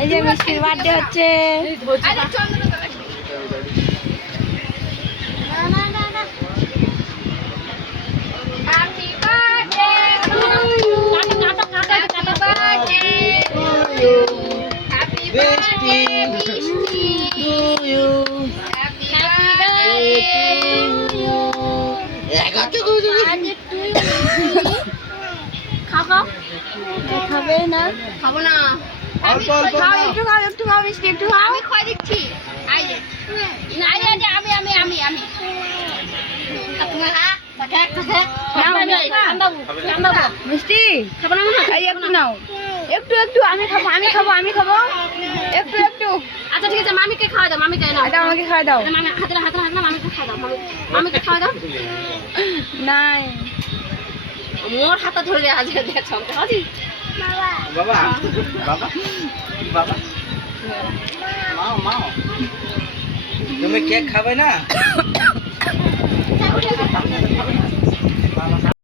এই যে মিষ্টির বার্থডে হচ্ছে। খাবে না? খাবো না। একটু খাও মিষ্টি, একটু খাও। আমি খাই দিচ্ছি। মিষ্টি খাবো না, একটু নাও, একটু আমি খাবো একটু। আচ্ছা ঠিক আছে, মামিকে খাওয়া দাও, মামিকে নাও। এটা আমাকে খাওয়া দাও। হাতে না, মামিকে খাওয়া দাও, মামিকে খাওয়া দাও। নাই মোর হাতে ধরে আজ দেখছো বাবা তুমি কেক খাবে না?